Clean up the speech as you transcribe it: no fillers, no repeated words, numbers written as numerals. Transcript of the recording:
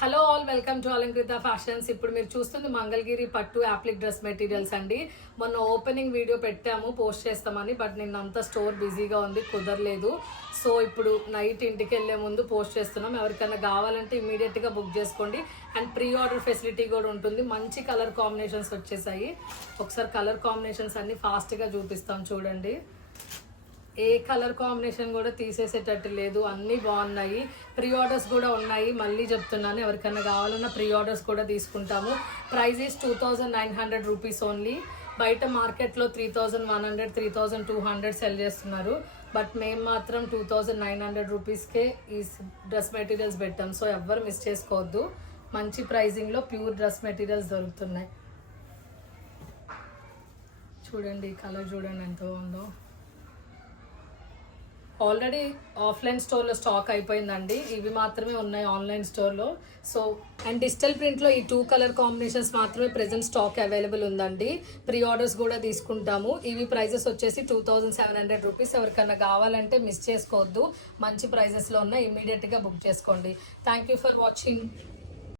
Hello all, welcome to Alankrita fashions. ఇప్పుడు మీరు చూస్తుంది మంగళగిరి పట్టు యాప్లిక్ డ్రెస్ మెటీరియల్స్ అండి. మొన్న ఓపెనింగ్ వీడియో పెట్టాము, పోస్ట్ చేస్తామని. బట్ నిన్న అంతా స్టోర్ బిజీగా ఉంది, కుదరలేదు. సో ఇప్పుడు నైట్ ఇంటికి వెళ్ళే ముందు పోస్ట్ చేస్తున్నాం. ఎవరికైనా కావాలంటే ఇమీడియట్గా బుక్ చేసుకోండి. అండ్ ప్రీ ఆర్డర్ ఫెసిలిటీ కూడా ఉంటుంది. మంచి కలర్ కాంబినేషన్స్ వచ్చేసాయి. ఒకసారి కలర్ కాంబినేషన్స్ అన్ని ఫాస్ట్గా చూపిస్తాం చూడండి. ఏ కలర్ కాంబినేషన్ కూడా తీసేసేటట్టు లేదు, అన్నీ బాగున్నాయి. ప్రీ ఆర్డర్స్ కూడా ఉన్నాయి. మళ్ళీ చెప్తున్నాను, ఎవరికైనా కావాలన్నా ప్రీ ఆర్డర్స్ కూడా తీసుకుంటాము. Price is 2900 rupees only. బయట మార్కెట్లో 3100 3200 సెల్ చేస్తున్నారు. బట్ మేము మాత్రం 2900 రూపీస్కే ఈ డ్రెస్ మెటీరియల్స్ పెట్టాం. సో ఎవ్వరు మిస్ చేసుకోవద్దు. మంచి ప్రైజింగ్లో ప్యూర్ డ్రెస్ మెటీరియల్స్ దొరుకుతున్నాయి. చూడండి, కలర్ చూడండి ఎంత బాగుందో. ఆల్రెడీ ఆఫ్లైన్ స్టోర్లో స్టాక్ అయిపోయిందండి. ఇవి మాత్రమే ఉన్నాయి ఆన్లైన్ స్టోర్లో. సో అండ్ డిజిటల్ ప్రింట్లో ఈ 2 కలర్ కాంబినేషన్స్ మాత్రమే ప్రెజెంట్ స్టాక్ అవైలబుల్ ఉందండి. ప్రీ ఆర్డర్స్ కూడా తీసుకుంటాము. ఇవి ప్రైజెస్ వచ్చేసి 2700 రూపీస్. ఎవరికైనా కావాలంటే మిస్ చేసుకోవద్దు. మంచి ప్రైజెస్లో ఉన్నాయి, ఇమ్మీడియట్గా బుక్ చేసుకోండి. Thank you for watching.